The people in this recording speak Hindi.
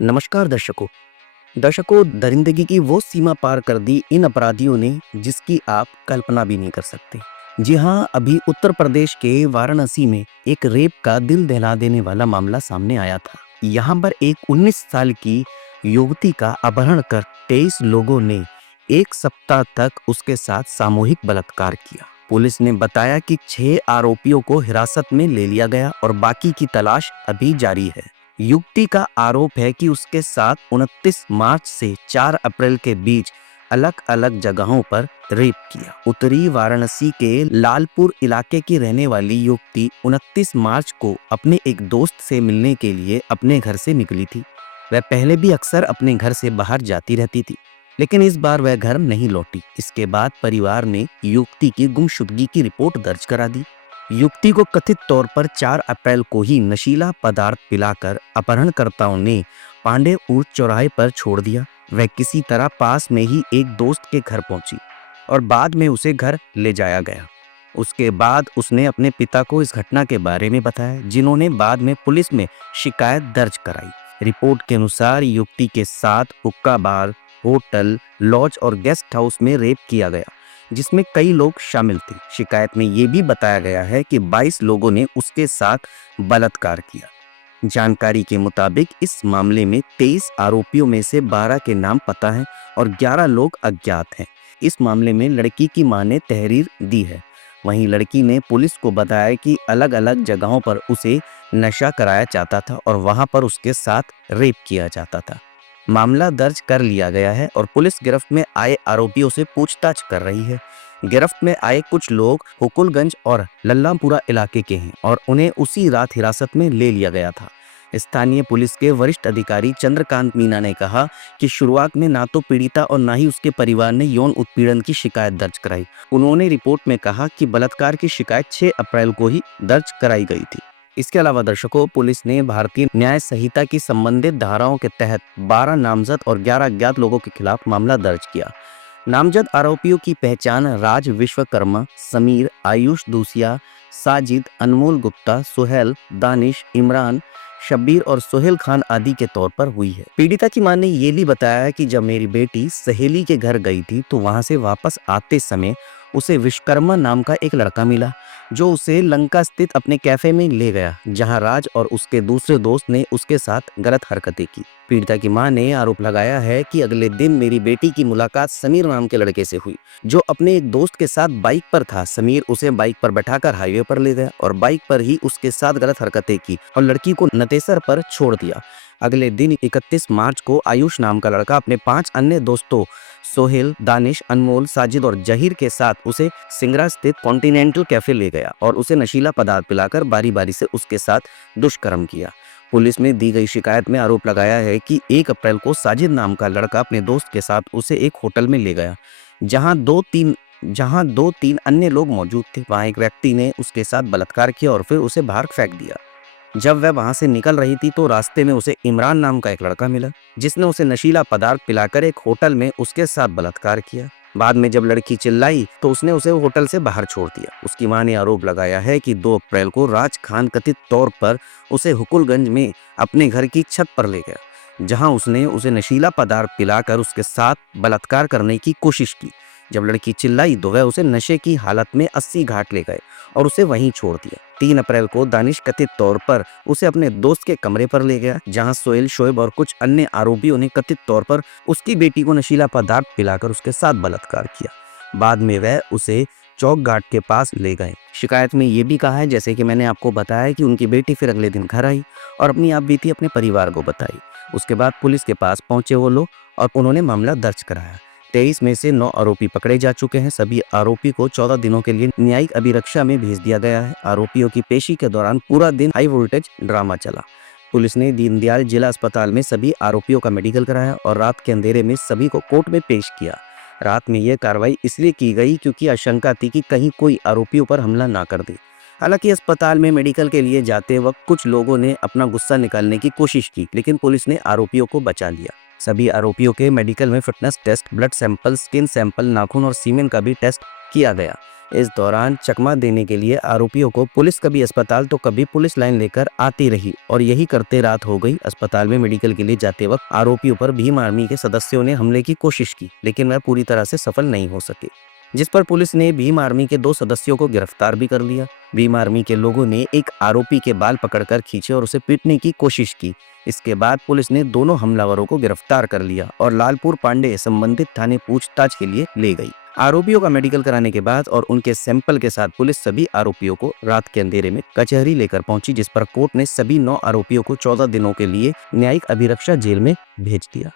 नमस्कार दर्शकों। दरिंदगी की वो सीमा पार कर दी इन अपराधियों ने जिसकी आप कल्पना भी नहीं कर सकते। जी हाँ, अभी उत्तर प्रदेश के वाराणसी में एक रेप का दिल दहला देने वाला मामला सामने आया था। यहाँ पर एक 19 साल की युवती का अपहरण कर 23 लोगों ने एक सप्ताह तक उसके साथ सामूहिक बलात्कार किया। पुलिस ने बताया कि 6 आरोपियों को हिरासत में ले लिया गया और बाकी की तलाश अभी जारी है। युवती का आरोप है कि उसके साथ 29 मार्च से 4 अप्रैल के बीच अलग अलग जगहों पर रेप किया। उत्तरी वाराणसी के लालपुर इलाके की रहने वाली युवती 29 मार्च को अपने एक दोस्त से मिलने के लिए अपने घर से निकली थी। वह पहले भी अक्सर अपने घर से बाहर जाती रहती थी, लेकिन इस बार वह घर नहीं लौटी। इसके बाद परिवार ने युवती की गुमशुदगी की रिपोर्ट दर्ज करा दी। युवती को कथित तौर पर 4 अप्रैल को ही नशीला पदार्थ पिलाकर अपहरणकर्ताओं ने पांडे ऊर्ज चौराहे पर छोड़ दिया। वह किसी तरह पास में ही एक दोस्त के घर पहुंची और बाद में उसे घर ले जाया गया। उसके बाद उसने अपने पिता को इस घटना के बारे में बताया, जिन्होंने बाद में पुलिस में शिकायत दर्ज कराई। रिपोर्ट के अनुसार युवती के साथ हुक्का बार, होटल, लॉज और गेस्ट हाउस में रेप किया गया, जिसमें कई लोग शामिल थे। शिकायत में ये भी बताया गया है कि 22 लोगों ने उसके साथ बलात्कार किया। जानकारी के मुताबिक इस मामले में 23 आरोपियों में से 12 के नाम पता हैं और 11 लोग अज्ञात हैं। इस मामले में लड़की की मां ने तहरीर दी है। वहीं लड़की ने पुलिस को बताया कि अलग अलग जगहों पर उसे नशा कराया जाता था और वहां पर उसके साथ रेप किया जाता था। मामला दर्ज कर लिया गया है और पुलिस गिरफ्त में आए आरोपियों से पूछताछ कर रही है। गिरफ्त में आए कुछ लोग हुकुलगंज और लल्लापुरा इलाके के हैं और उन्हें उसी रात हिरासत में ले लिया गया था। स्थानीय पुलिस के वरिष्ठ अधिकारी चंद्रकांत मीना ने कहा कि शुरुआत में ना तो पीड़िता और ना ही उसके परिवार ने यौन उत्पीड़न की शिकायत दर्ज कराई। उन्होंने रिपोर्ट में कहा कि बलात्कार की शिकायत 6 अप्रैल को ही दर्ज कराई गई थी। इसके अलावा दर्शकों, पुलिस ने भारतीय न्याय संहिता की संबंधित धाराओं के तहत 12 नामजद और 11 अज्ञात लोगों के खिलाफ मामला दर्ज किया। नामजद आरोपियों की पहचान राज विश्वकर्मा, समीर, आयुष दूसिया, साजिद, अनमोल गुप्ता, सुहेल, दानिश, इमरान, शब्बीर और सोहेल खान आदि के तौर पर हुई है। पीड़िता की मां ने यह भी बताया कि जब मेरी बेटी सहेली के घर गई थी तो वहां से वापस आते समय उसे विश्वकर्मा नाम का एक लड़का मिला, जो उसे लंका स्थित अपने कैफे में ले गया, जहां राज और उसके दूसरे दोस्त ने उसके साथ गलत हरकतें की। पीड़िता की मां ने आरोप लगाया है कि अगले दिन मेरी बेटी की मुलाकात समीर नाम के लड़के से हुई, जो अपने एक दोस्त के साथ बाइक पर था। समीर उसे बाइक पर बैठाकर हाईवे पर ले गया और बाइक पर ही उसके साथ गलत हरकतें की और लड़की को नटेसर पर छोड़ दिया। अगले दिन 31 मार्च को आयुष नाम का लड़का अपने 5 अन्य दोस्तों सोहेल, दानिश, अनमोल, साजिद और जहीर के साथ उसे सिंगरा स्थित कॉन्टिनेंटल कैफे ले गया और उसे नशीला पदार्थ पिलाकर बारी बारी से उसके साथ दुष्कर्म किया। पुलिस में दी गई शिकायत में आरोप लगाया है कि 1 अप्रैल को साजिद नाम का लड़का अपने दोस्त के साथ उसे एक होटल में ले गया, जहां दो तीन अन्य लोग मौजूद थे। वहां एक व्यक्ति ने उसके साथ बलात्कार किया और फिर उसे बाहर फेंक दिया। जब वह वहां से निकल रही थी तो रास्ते में उसे इमरान नाम का एक लड़का मिला, जिसने उसे नशीला पदार्थ पिलाकर एक होटल में उसके साथ बलात्कार किया। बाद में जब लड़की चिल्लाई तो उसने उसे होटल से बाहर छोड़ दिया। उसकी मां ने आरोप लगाया है कि 2 अप्रैल को राज खान कथित तौर पर उसे हुकुलगंज में अपने घर की छत पर ले गया, जहां उसने उसे नशीला पदार्थ पिलाकर उसके साथ बलात्कार करने की कोशिश की। जब लड़की चिल्लाई तो वह उसे नशे की हालत में 80 घाट ले गए और उसे वहीं छोड़ दिया। 3 अप्रैल को दानिश कथित तौर पर उसे अपने दोस्त के कमरे पर ले गया, जहां सोहेल, शोएब और कुछ अन्य आरोपियों ने कथित तौर पर उसकी बेटी को नशीला पदार्थ पिलाकर उसके साथ बलात्कार किया। बाद में वह उसे चौक घाट के पास ले गए। शिकायत में ये भी कहा है, जैसे कि मैंने आपको बताया, कि उनकी बेटी फिर अगले दिन घर आई और अपनी आप बीती अपने परिवार को बताई। उसके बाद पुलिस के पास पहुंचे वो लोग और उन्होंने मामला दर्ज कराया। 23 में से 9 आरोपी पकड़े जा चुके हैं। सभी आरोपी को 14 दिनों के लिए न्यायिक अभिरक्षा में भेज दिया गया है। आरोपियों की पेशी के दौरान पूरा दिन हाई वोल्टेज ड्रामा चला। पुलिस ने दीनदयाल जिला अस्पताल में सभी आरोपियों का मेडिकल कराया और रात के अंधेरे में सभी को कोर्ट में पेश किया। रात में यह कार्रवाई इसलिए की गई क्योंकि आशंका थी कि कहीं कोई आरोपियों पर हमला ना कर दे। हालांकि अस्पताल में मेडिकल के लिए जाते वक्त कुछ लोगों ने अपना गुस्सा निकालने की कोशिश की, लेकिन पुलिस ने आरोपियों को बचा लिया। सभी आरोपियों के मेडिकल में fitness test, blood sample, skin sample, नाखून और सीमेन का भी टेस्ट किया गया। इस दौरान चकमा देने के लिए आरोपियों को पुलिस कभी अस्पताल तो कभी पुलिस लाइन लेकर आती रही और यही करते रात हो गई। अस्पताल में मेडिकल के लिए जाते वक्त आरोपियों पर भीम आर्मी के सदस्यों ने हमले की कोशिश की, लेकिन वह पूरी तरह से सफल नहीं हो सके, जिस पर पुलिस ने भीम आर्मी के 2 सदस्यों को गिरफ्तार भी कर लिया। भीम आर्मी के लोगों ने एक आरोपी के बाल पकड़कर खींचे और उसे पीटने की कोशिश की। इसके बाद पुलिस ने दोनों हमलावरों को गिरफ्तार कर लिया और लालपुर पांडे संबंधित थाने पूछताछ के लिए ले गई। आरोपियों का मेडिकल कराने के बाद और उनके सैंपल के साथ पुलिस सभी आरोपियों को रात के अंधेरे में कचहरी लेकर पहुंची, जिस पर कोर्ट ने सभी 9 आरोपियों को 14 दिनों के लिए न्यायिक अभिरक्षा जेल में भेज दिया।